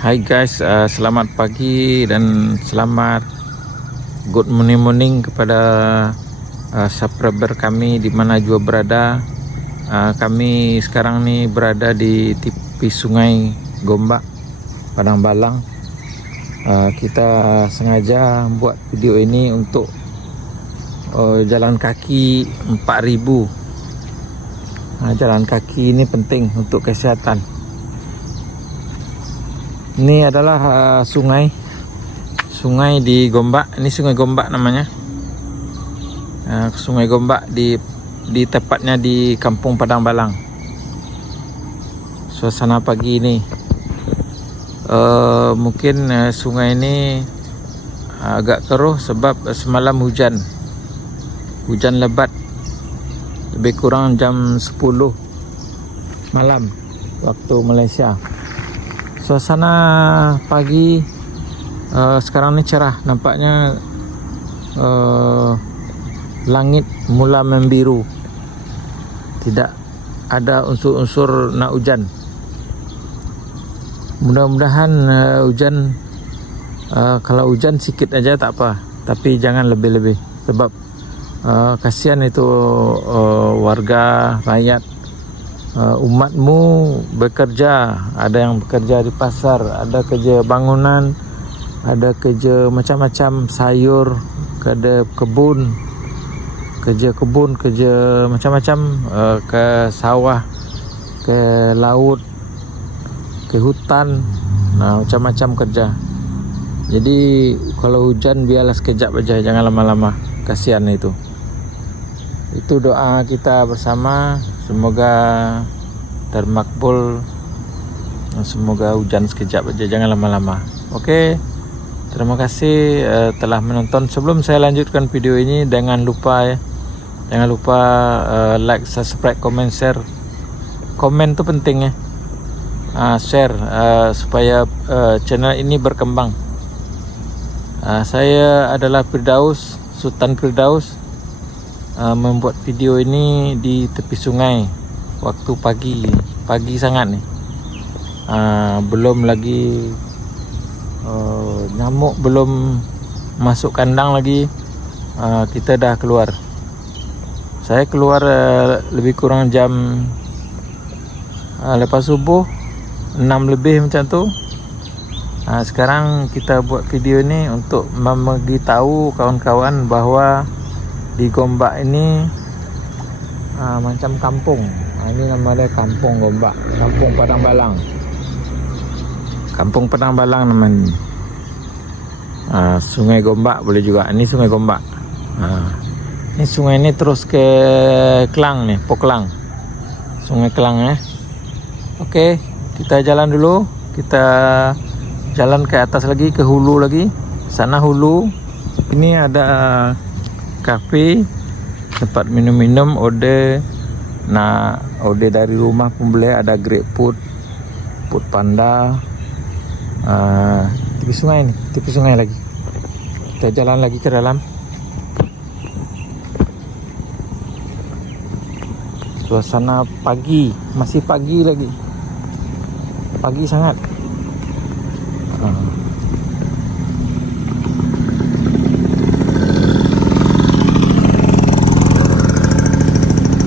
Hai guys, selamat pagi dan selamat good morning kepada subscriber kami di mana juga berada. Kami sekarang nih berada di tepi sungai Gombak, Padang Balang. Kita sengaja buat video ini untuk jalan kaki 4.000. Jalan kaki ini penting untuk kesehatan. Ini adalah sungai di Gombak. Ini Sungai Gombak namanya. Sungai Gombak di tepatnya di Kampung Padang Balang. Suasana pagi ini mungkin sungai ini agak keruh sebab semalam hujan lebat, lebih kurang jam 10 malam waktu Malaysia. Suasana pagi sekarang ini cerah, nampaknya langit mula membiru, tidak ada unsur-unsur nak hujan. Mudah-mudahan hujan, kalau hujan sikit aja tak apa, tapi jangan lebih-lebih sebab kasihan itu warga rakyat. Umatmu bekerja, ada yang bekerja di pasar, ada kerja bangunan, ada kerja macam-macam, sayur, ada kebun, kerja macam-macam, ke sawah, ke laut, ke hutan, macam-macam kerja. Jadi kalau hujan biarlah sekejap aja, jangan lama-lama, kasihan itu. Itu doa kita bersama, semoga termakbul, semoga hujan sekejap aja, jangan lama-lama. Oke, terima kasih telah menonton. Sebelum saya lanjutkan video ini, jangan lupa like, subscribe, comment, share. Komen itu penting ya, share supaya channel ini berkembang. Saya adalah Firdaus, Sultan Firdaus, membuat video ini di tepi sungai waktu pagi sangat nih. Belum lagi nyamuk belum masuk kandang lagi, kita dah keluar. Saya keluar lebih kurang jam lepas subuh 6 lebih macam tu. Sekarang kita buat video ini untuk memberitahu kawan-kawan bahawa di Gombak ini macam kampung. Ini nama dia Kampung Gombak, Kampung Padang Balang. Kampung Padang Balang namanya. Sungai Gombak boleh juga. Ini Sungai Gombak. Ini sungai ini terus ke Klang nih, Poklang. Sungai Klang ya. Oke, kita jalan dulu. Kita jalan ke atas lagi, ke hulu lagi. Sana hulu. Ini ada kafe, tempat minum-minum, ode dari rumah pun boleh. Ada grapefruit, food panda. Tepi sungai lagi. Kita jalan lagi ke dalam. Suasana pagi, masih pagi lagi, pagi sangat.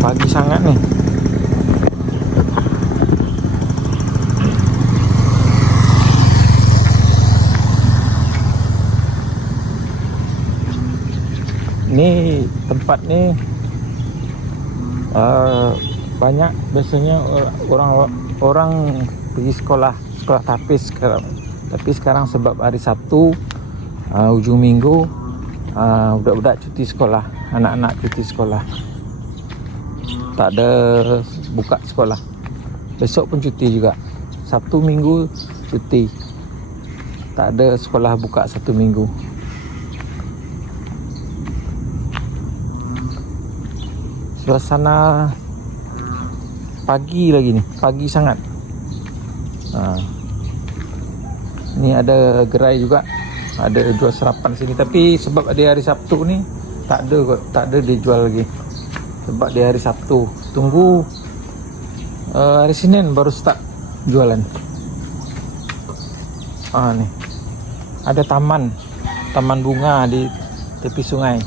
Pagi sangat nih. Ini tempat nih banyak biasanya orang pergi sekolah tapis sekarang. Tapi sekarang sebab hari Sabtu, ujung minggu, budak-budak cuti sekolah, anak-anak cuti sekolah. Tak ada buka sekolah. Besok pun cuti juga. Sabtu Minggu cuti. Tak ada sekolah buka satu minggu. Suasana pagi lagi nih, pagi sangat. Ini ada gerai juga, ada jual sarapan sini. Tapi sebab ada hari Sabtu nih, tak ada dijual lagi. Sebab di hari Sabtu, tunggu hari Senin baru start jualan. Nih ada taman bunga di tepi sungai.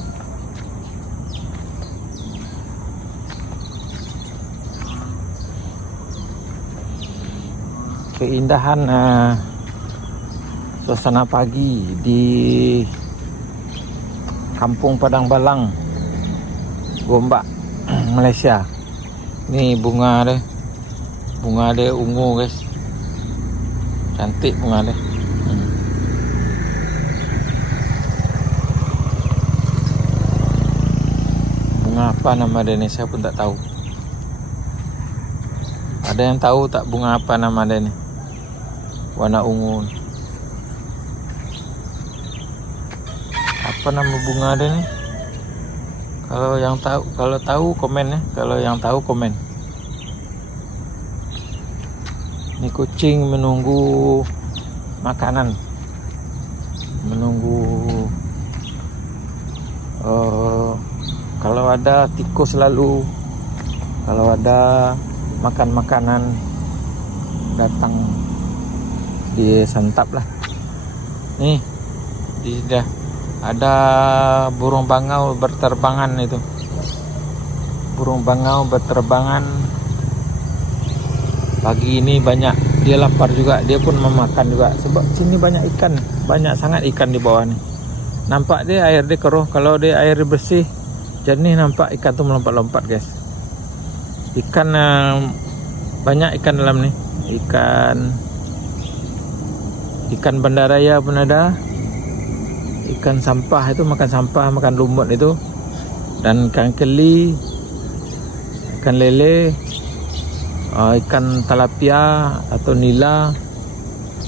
Keindahan suasana pagi di Kampung Padang Balang, Gombak, Malaysia. Ini bunga dia ungu guys, cantik bunga dia. Bunga apa nama dia ni, saya pun tak tahu. Ada yang tahu tak bunga apa nama dia ni? Warna ungu. Apa nama bunga dia ni? Kalau tahu komen ya. Kalau yang tahu komen. Ini kucing menunggu makanan. Menunggu kalau ada tikus lalu, kalau ada makan makanan datang disantap lah. Nih sudah ada burung bangau berterbangan itu. Burung bangau berterbangan pagi ini banyak. Dia lapar juga, dia pun memakan juga. Sebab sini banyak ikan, banyak sangat ikan di bawah nih. Nampak dia air dia keruh. Kalau dia air bersih jernih, nampak ikan tuh melompat-lompat guys. Ikan banyak ikan dalam nih. Ikan bandaraya pun ada. Ikan sampah itu makan sampah, makan lumut itu. Dan ikan keli, ikan lele, ikan talapia atau nila,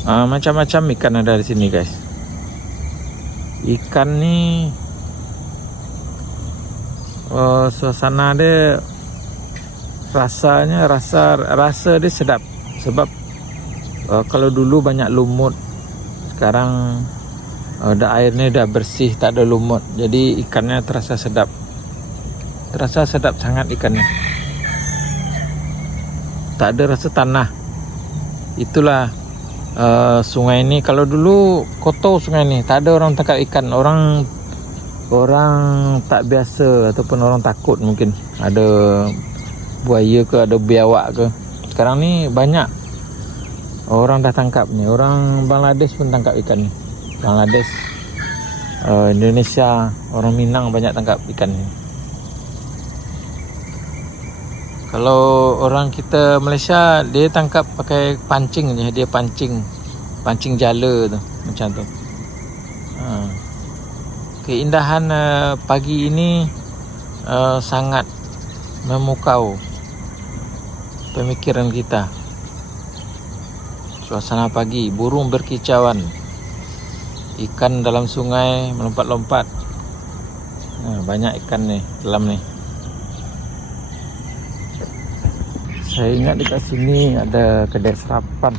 macam-macam ikan ada di sini guys. Ikan ni suasana dia rasanya rasa dia sedap. Sebab kalau dulu banyak lumut, sekarang airnya dah bersih, tak ada lumut. Jadi ikannya terasa sedap. Terasa sedap sangat ikannya. Tak ada rasa tanah. Itulah sungai ini. Kalau dulu kotor sungai ini, tak ada orang tangkap ikan. Orang tak biasa ataupun orang takut mungkin. Ada buaya ke, ada biawak ke. Sekarang ni banyak orang dah tangkap ni. Orang Bangladesh pun tangkap ikan ni. Bangladesh, Indonesia, orang Minang banyak tangkap ikan ni. Kalau orang kita Malaysia, dia tangkap pakai pancing je. Dia pancing jala tu, macam tu. Keindahan pagi ini sangat memukau pemikiran kita. Suasana pagi, burung berkicauan, ikan dalam sungai melompat-lompat. Banyak ikan nih dalam nih. Saya ingat dekat sini ada kedai sarapan,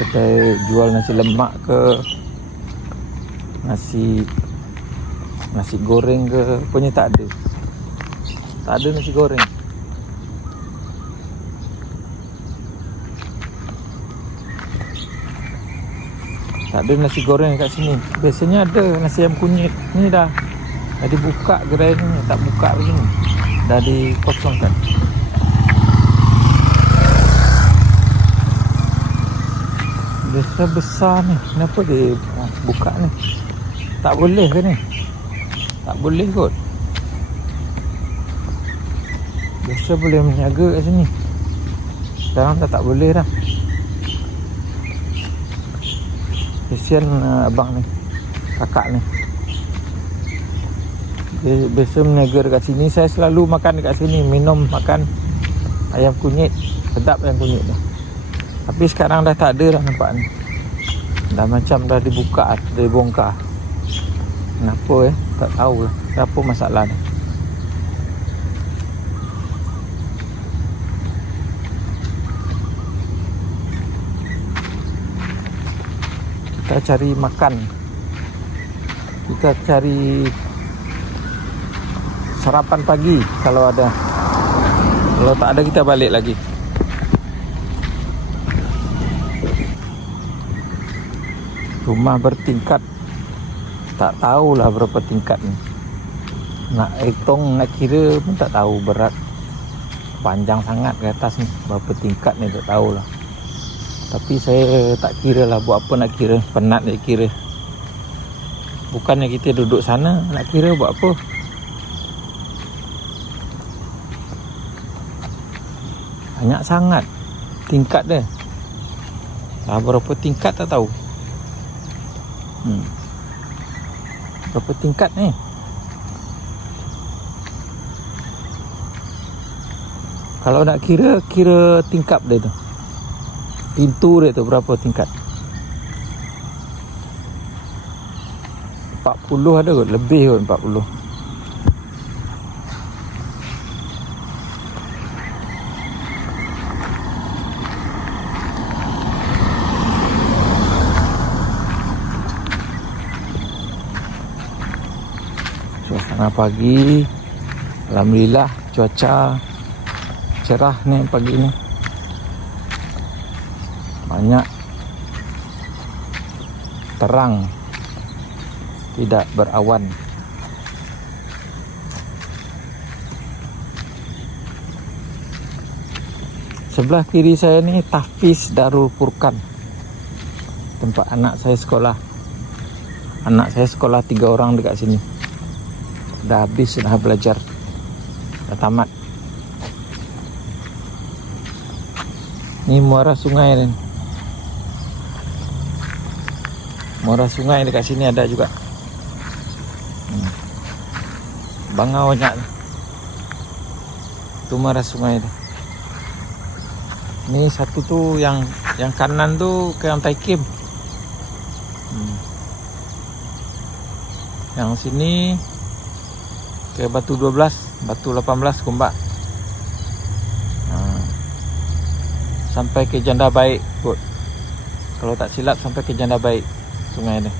kedai jual nasi lemak ke, nasi goreng ke. Punya tak ada nasi goreng. Tak ada nasi goreng kat sini. Biasanya ada nasi ayam kunyit. Ni dah dibuka gerai ni, tak buka begini. Dah dikosongkan. Biasa besar ni. Kenapa dia buka ni? Tak boleh ke ni? Tak boleh kot. Biasa boleh meniaga kat sini. Sekarang dah tak boleh dah. Kesian abang ni, kakak ni. Dia biasa meniaga dekat sini. Saya selalu makan dekat sini, minum, makan ayam kunyit. Sedap ayam kunyit tu. Tapi sekarang dah tak ada dah, nampak ni. Dah macam dah dibuka, dibongkar. Kenapa tak tahu lah. Apa masalah ni. Kita cari makan. Kita cari sarapan pagi kalau ada. Kalau tak ada, kita balik lagi. Rumah bertingkat. Tak tahulah berapa tingkat ni. Nak hitung, nak kira pun tak tahu, berat. Panjang sangat ke atas ni. Berapa tingkat ni tak tahulah. Tapi saya tak kira lah, buat apa nak kira. Penat nak kira. Bukannya kita duduk sana, nak kira buat apa. Banyak sangat tingkat dia. Berapa tingkat tak tahu. Berapa tingkat ni? Kalau nak kira, kira tingkap dia tu. Pintu dia tu berapa tingkat? 40 ada kot, lebih kot 40. Suasana pagi, alhamdulillah cuaca cerah ni pagi ni. Banyak terang, tidak berawan. Sebelah kiri saya ni Tahfiz Darul Furqan, tempat anak saya sekolah. Anak saya sekolah 3 orang dekat sini. Dah habis dah belajar, dah tamat. Ni muara sungai ni. Muara sungai dekat sini ada juga. Bangau banyak. Tu muara sungai tu. Ni satu tu yang kanan tu ke yang Taikim. Yang sini ke Batu 12, Batu 18 Gombak. Sampai ke Janda Baik kot. Kalau tak silap sampai ke Janda Baik sungai ni.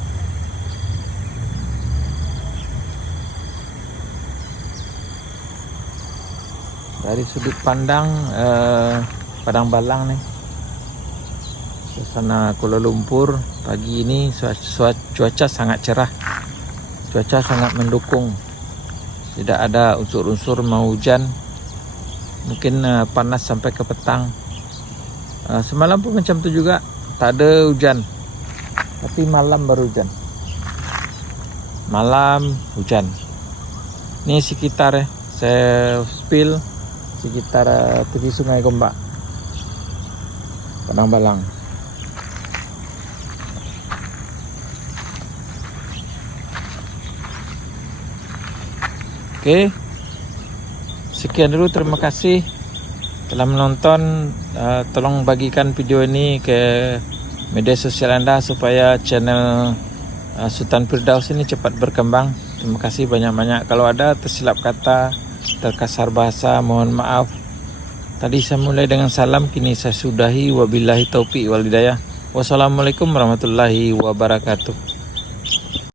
Dari sudut pandang Padang Balang ni, suasana Kuala Lumpur pagi ini cuaca sangat cerah. Cuaca sangat mendukung. Tidak ada unsur-unsur mau hujan. Mungkin panas sampai ke petang. Semalam pun macam tu juga, tak ada hujan. Tapi malam baru hujan. Malam hujan. Ni sekitar saya spill sekitar tepi Sungai Gombak, Padang Balang. Okey. Sekian dulu, terima kasih telah menonton. Tolong bagikan video ini ke media sosial anda supaya channel Sultan Firdaus ini cepat berkembang. Terima kasih banyak-banyak. Kalau ada tersilap kata, terkasar bahasa, mohon maaf. Tadi saya mulai dengan salam, kini saya sudahi. Wabillahi taufiq wal hidayah. Wassalamualaikum warahmatullahi wabarakatuh.